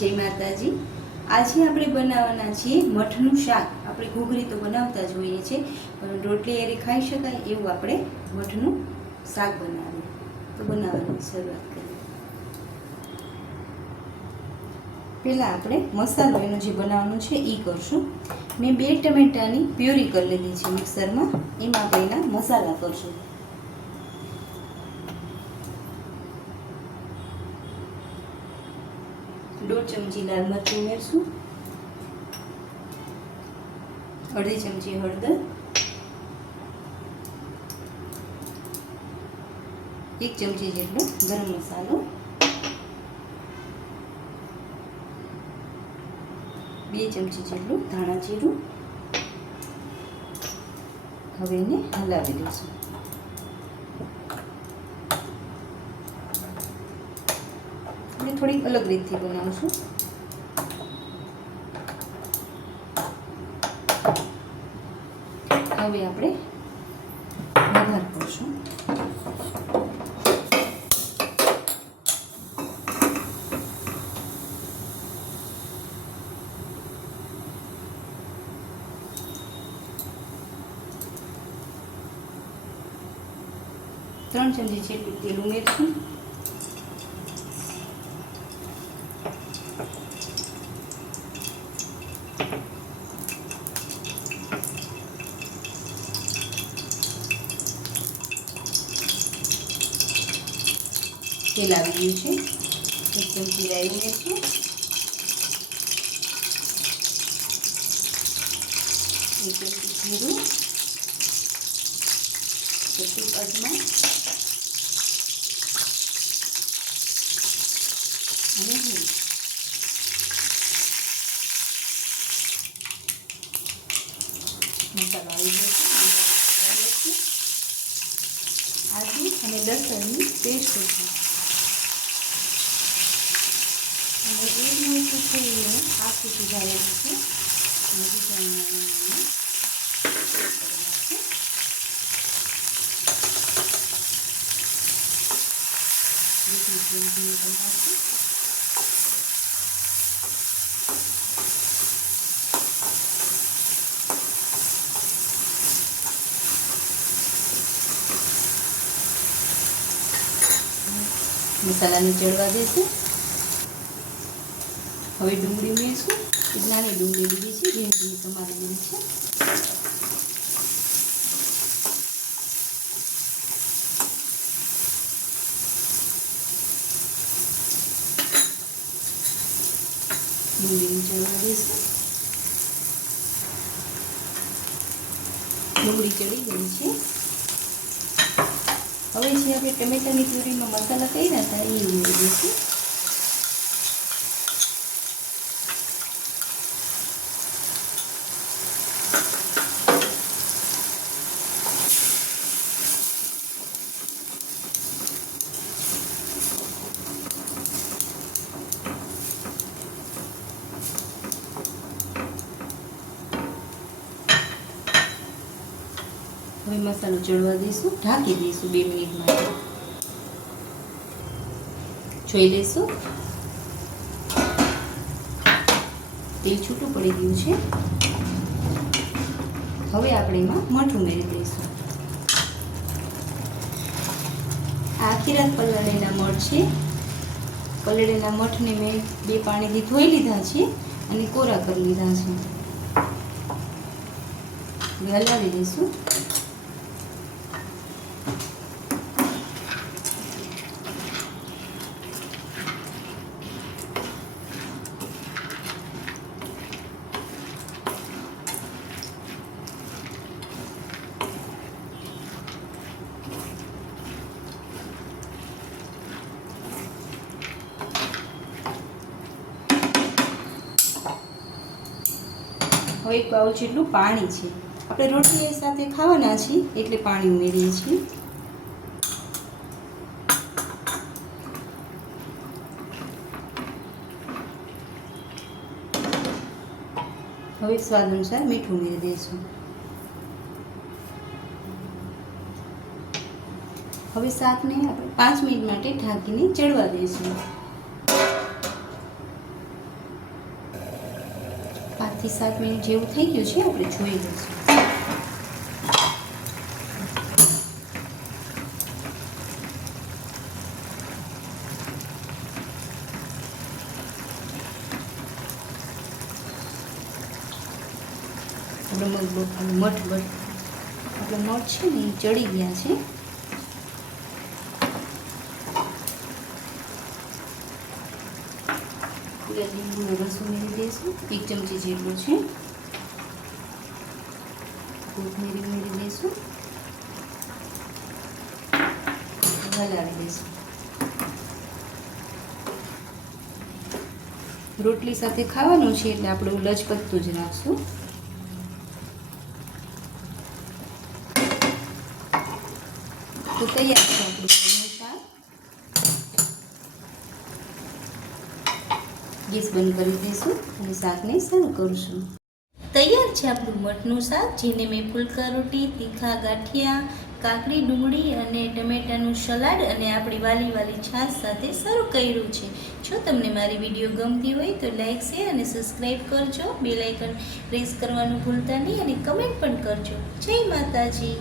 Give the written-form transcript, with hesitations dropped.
જય માતાજી। આજે આપણે બનાવવાના છીએ મઠનું શાક। આપણે ઘૂઘરી તો બનાવતા જ હોઈએ છીએ, પણ રોટલી એરે ખાઈ શકાય એવું આપણે મઠનું શાક બનાવીએ। તો બનાવવાની શરૂઆત કરીએ। પહેલાં આપણે મસાલો એનો જે બનાવવાનો છે એ કરશું। મેં 2 ટમેટાની પ્યુરી કરી લીધી છે મિક્સરમાં, એમાં આપણે એના મસાલા કરશું। दो चमची लाल मरचुं उमेरशुं, अर्धी चमची हळदर, 1 चमची जेटलो गरम मसालो, 2 चमची जेटલું ધાણા જીરું। હવે એને હલાવી દઈશું। આપણે થોડી અલગ રીતથી બનાવશું। હવે આપણે વઘાર કરશું। ત્રણ ચમચી જેટલું તેલ ઉમેરશું। તેલ આવી ગયું છે, 1 ચમચી રાઈ ઉમેરશું, 1 ચમચી જીરું, કેટલું અજમા અને હિંગ। મસાલો આવી ગયો છે, આદુ અને લસણની પેસ્ટ છે અને 1 મિનિટ થઈ આખું સુધારેલું છે। મસાલાને ચડવા દેશું। હવે ડુંગળી ઉમેરશું। એક નાની ડુંગળી લીધી છે, ઝીણી તમારે લીધી છે। ડુંગળીને ચડવા દઈશું। ડુંગળી ચડી ગઈ છે। હવે જે આપણે ટમેટાની પ્યુરીમાં મસાલા કર્યા હતા એ ઉમેરી દઈશું। હવે મસાલો ચડવા દઈશું, ઢાંકી દઈશું 2 મિનિટ માટે। જોઈ લઈશું, તેલ છૂટું પડી ગયું છે। હવે આપણે એમાં મઠ ઉમેરી દઈશું। આ આખી રાત પલાળેલા મઠ છે। પલાળેલા મઠને મેં 2 પાણીથી ધોઈ લીધા છે અને કોરા કરી લીધા છે। હલાવી દઈશું। હવે 1 બાઉલ જેટલું પાણી છે। આપણે રોટલી સાથે ખાવાના છીએ એટલે પાણી ઉમેરીએ છીએ। હવે સ્વાદ અનુસાર મીઠું ઉમેરી દઈશું। હવે શાકને આપણે 5 મિનિટ માટે ઢાંકીને ચડવા દઈશું। 5 થી 7 મિનિટ જેવું થઈ ગયું છે. આપણે જોઈ લઈશું. મઠ છે ને એ ચડી ગયા છે. લીંબુનો રસ ઉમેરી દઈશું. 1 ચમચી જેટલો છે. કોથમીર ઉમેરી દઈશું. હલાવી દઈશું. રોટલી સાથે ખાવાનું છે એટલે આપણે લચપત્તું જ નાખશું. તો તૈયાર છે આપણું શાક. ગેસ બંધ કરી દઈશું અને શાકને સર્વ કરીશું. તૈયાર છે આપણું મઠનું શાક, જેને મેં ફુલકા રોટી, તીખા ગાંઠિયા, કાકડી, ડુંગળી અને ટમેટાનું સલાડ અને આપણી વાલી છાશ સાથે સર્વ કર્યું છે. જો તમને મારી વિડીયો ગમતી હોય તો લાઈક, શેર અને સબસ્ક્રાઈબ કરજો. બેલ આઇકન પ્રેસ કરવાનું ભૂલતા નહીં અને કમેન્ટ પણ કરજો. જય માતાજી.